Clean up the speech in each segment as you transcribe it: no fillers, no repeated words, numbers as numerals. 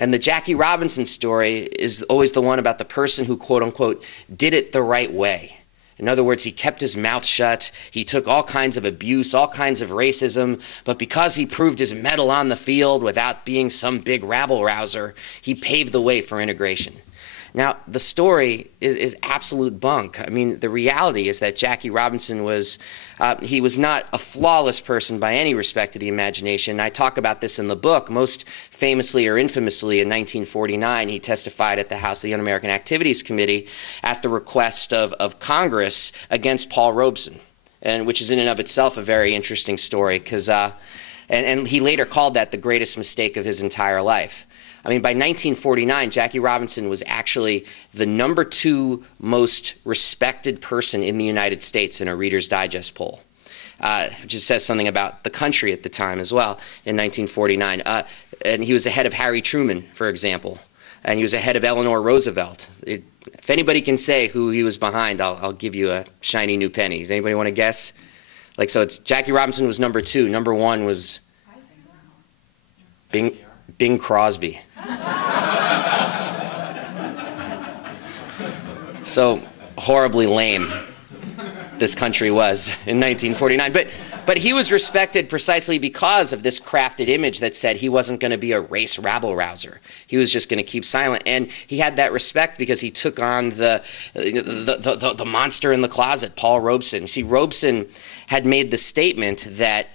And the Jackie Robinson story is always the one about the person who, quote unquote, did it the right way. In other words, he kept his mouth shut, he took all kinds of abuse, all kinds of racism, but because he proved his mettle on the field without being some big rabble-rouser, he paved the way for integration. Now, the story is absolute bunk. I mean, the reality is that Jackie Robinson was, he was not a flawless person by any respect to the imagination. I talk about this in the book. Most famously or infamously, in 1949, he testified at the House of the Un-American Activities Committee at the request of Congress against Paul Robeson, and which is in and of itself a very interesting story, because, and he later called that the greatest mistake of his entire life. I mean, by 1949, Jackie Robinson was actually the #2 most respected person in the United States in a Reader's Digest poll, which just says something about the country at the time as well in 1949. And he was ahead of Harry Truman, for example, and he was ahead of Eleanor Roosevelt. If anybody can say who he was behind, I'll give you a shiny new penny. Does anybody want to guess? Like, so it's Jackie Robinson was #2. #1 was Bing Crosby. So horribly lame this country was in 1949. But he was respected precisely because of this crafted image that said he wasn't going to be a race rabble-rouser. He was just going to keep silent. And he had that respect because he took on the monster in the closet, Paul Robeson. See, Robeson had made the statement that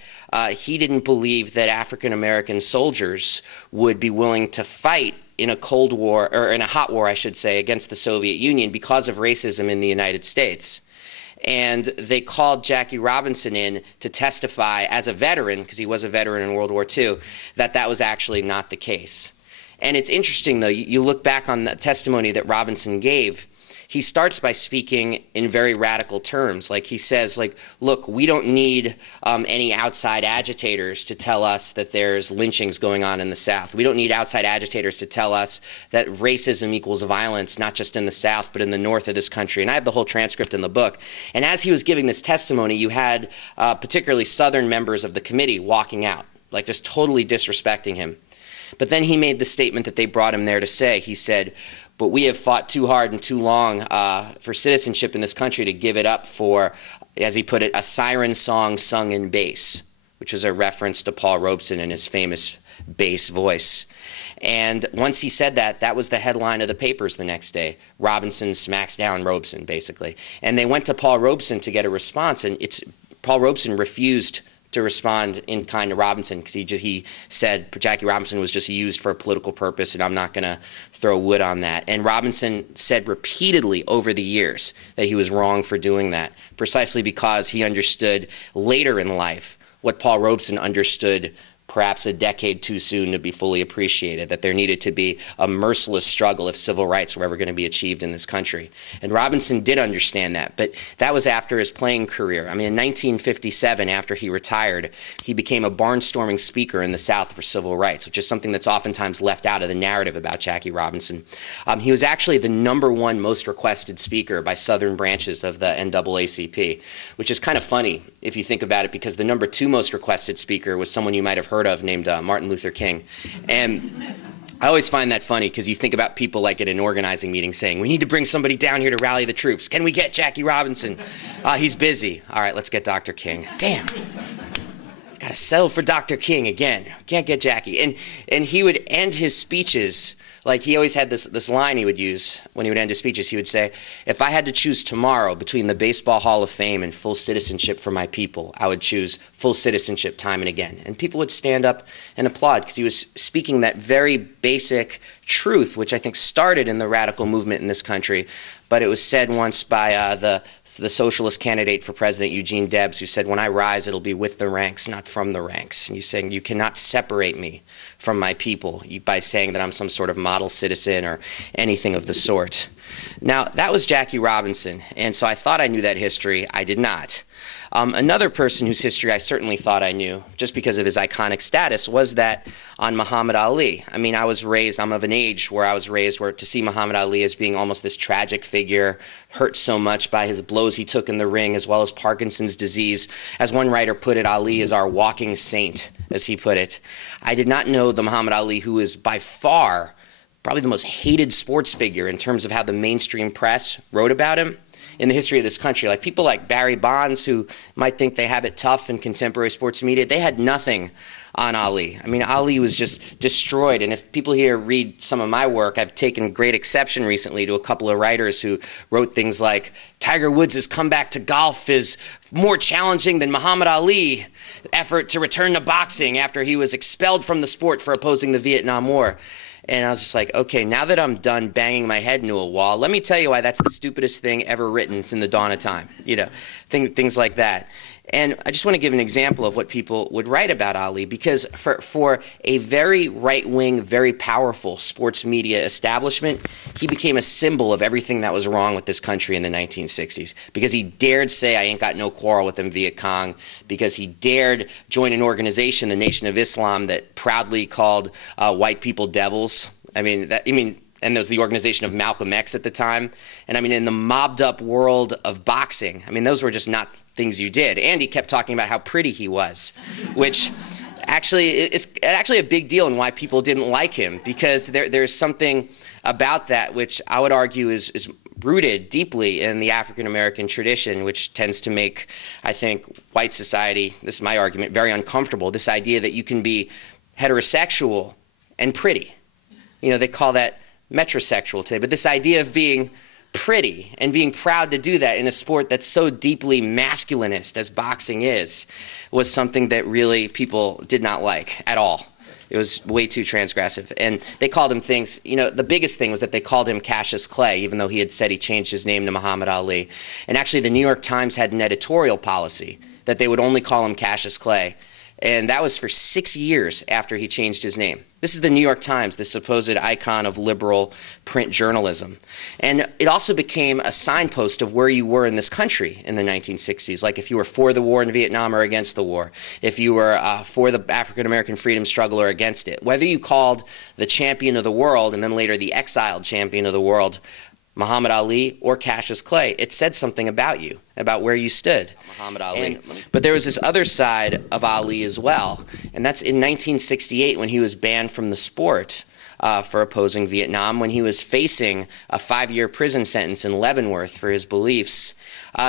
he didn't believe that African-American soldiers would be willing to fight in a Cold War, or in a hot war, I should say, against the Soviet Union because of racism in the United States. And they called Jackie Robinson in to testify as a veteran, because he was a veteran in World War II, that that was actually not the case. And it's interesting, though, you look back on the testimony that Robinson gave, he starts by speaking in very radical terms. Like he says, like, look, we don't need any outside agitators to tell us that there's lynchings going on in the South. We don't need outside agitators to tell us that racism equals violence, not just in the South, but in the North of this country. And I have the whole transcript in the book. And as he was giving this testimony, you had particularly Southern members of the committee walking out, like just totally disrespecting him. But then he made the statement that they brought him there to say. He said, but we have fought too hard and too long for citizenship in this country to give it up for, as he put it, a siren song sung in bass, which was a reference to Paul Robeson and his famous bass voice. And once he said that, that was the headline of the papers the next day. Robinson smacks down Robeson, basically. And they went to Paul Robeson to get a response, and Paul Robeson refused to respond in kind to Robinson, because he said Jackie Robinson was just used for a political purpose, and I'm not going to throw wood on that. And Robinson said repeatedly over the years that he was wrong for doing that, precisely because he understood later in life what Paul Robeson understood perhaps a decade too soon to be fully appreciated, that there needed to be a merciless struggle if civil rights were ever going to be achieved in this country. And Robinson did understand that, but that was after his playing career. I mean, in 1957, after he retired, he became a barnstorming speaker in the South for civil rights, which is something that's oftentimes left out of the narrative about Jackie Robinson. He was actually the #1 most requested speaker by Southern branches of the NAACP, which is kind of funny if you think about it, because the #2 most requested speaker was someone you might have heard of named Martin Luther King. And I always find that funny, because you think about people like at an organizing meeting saying, we need to bring somebody down here to rally the troops. Can we get Jackie Robinson? He's busy. All right, let's get Dr. King. Damn. Got to settle for Dr. King again. Can't get Jackie. And he would end his speeches, like he always had this line he would use when he would end his speeches. He would say, if I had to choose tomorrow between the Baseball Hall of Fame and full citizenship for my people, I would choose full citizenship time and again. And people would stand up and applaud, because he was speaking that very basic truth, which I think started in the radical movement in this country. But it was said once by the socialist candidate for president, Eugene Debs, who said, when I rise, it'll be with the ranks, not from the ranks. And he's saying, you cannot separate me from my people by saying that I'm some sort of model citizen or anything of the sort. Now, that was Jackie Robinson, and so I thought I knew that history. I did not. Another person whose history I certainly thought I knew, just because of his iconic status, was that on Muhammad Ali. I mean, I'm of an age where I was raised where to see Muhammad Ali as being almost this tragic figure, hurt so much by his blows he took in the ring, as well as Parkinson's disease. As one writer put it, Ali is our walking saint, as he put it. I did not know the Muhammad Ali who is by far probably the most hated sports figure in terms of how the mainstream press wrote about him in the history of this country. Like people like Barry Bonds, who might think they have it tough in contemporary sports media, they had nothing on Ali. I mean, Ali was just destroyed. And if people here read some of my work, I've taken great exception recently to a couple of writers who wrote things like, Tiger Woods' comeback to golf is more challenging than Muhammad Ali's effort to return to boxing after he was expelled from the sport for opposing the Vietnam War. And I was just like, okay, now that I'm done banging my head into a wall, let me tell you why that's the stupidest thing ever written since the dawn of time, you know, things like that. And I just want to give an example of what people would write about Ali, because for a very right-wing, very powerful sports media establishment, he became a symbol of everything that was wrong with this country in the 1960s, because he dared say, I ain't got no quarrel with them Viet Cong, because he dared join an organization, the Nation of Islam, that proudly called white people devils. And there was the organization of Malcolm X at the time. And I mean, in the mobbed up world of boxing, I mean, those were just not things you did. And he kept talking about how pretty he was, which actually is actually a big deal and why people didn't like him, because there's something about that which I would argue is rooted deeply in the African-American tradition, which tends to make, I think, white society, this is my argument, very uncomfortable. This idea that you can be heterosexual and pretty. You know, they call that metrosexual today, but this idea of being pretty and being proud to do that in a sport that's so deeply masculinist as boxing is was something that really people did not like at all. It was way too transgressive. And they called him things, you know, the biggest thing was that they called him Cassius Clay, even though he had said he changed his name to Muhammad Ali. And actually the New York Times had an editorial policy that they would only call him Cassius Clay. And that was for 6 years after he changed his name. This is the New York Times, the supposed icon of liberal print journalism. And it also became a signpost of where you were in this country in the 1960s. Like if you were for the war in Vietnam or against the war, if you were for the African-American freedom struggle or against it, whether you called the champion of the world and then later the exiled champion of the world Muhammad Ali or Cassius Clay, it said something about you, about where you stood. Muhammad Ali. But there was this other side of Ali as well, and that's in 1968 when he was banned from the sport for opposing Vietnam, when he was facing a 5-year prison sentence in Leavenworth for his beliefs.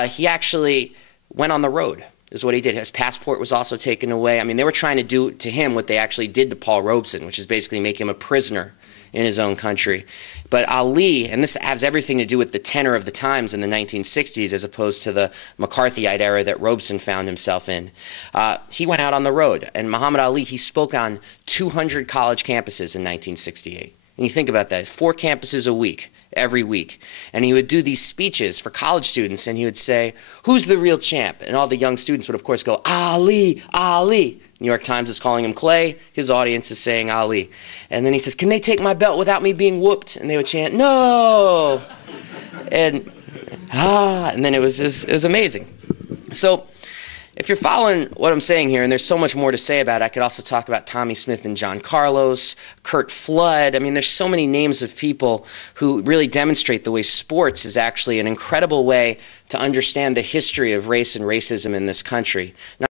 He actually went on the road, is what he did. His passport was also taken away. I mean, they were trying to do to him what they actually did to Paul Robeson, which is basically make him a prisoner in his own country. But Ali, and this has everything to do with the tenor of the times in the 1960s as opposed to the McCarthyite era that Robeson found himself in, he went out on the road. And Muhammad Ali, he spoke on 200 college campuses in 1968. And you think about that, 4 campuses a week, every week. And he would do these speeches for college students, and he would say, who's the real champ? And all the young students would, of course, go, Ali, Ali. New York Times is calling him Clay. His audience is saying Ali. And then he says, can they take my belt without me being whooped? And they would chant, no. And then it was amazing. So if you're following what I'm saying here, and there's so much more to say about it, I could also talk about Tommy Smith and John Carlos, Kurt Flood. I mean, there's so many names of people who really demonstrate the way sports is actually an incredible way to understand the history of race and racism in this country.